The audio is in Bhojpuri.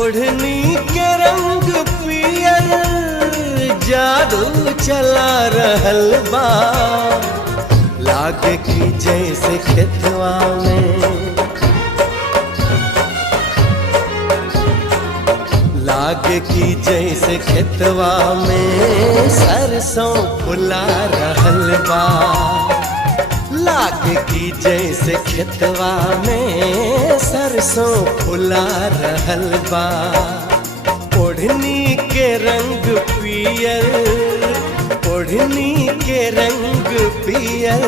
ओढ़नी के रंग पियर जादू चला रहल बा। लागे की जैसे खेतवा में, लागे की जैसे खेतवा में सरसों फुला रहल बा। लागे की जैसे खेतवा में सरसों फुला रहल बा। ओढ़नी के रंग पियर, ओढ़नी के रंग पियर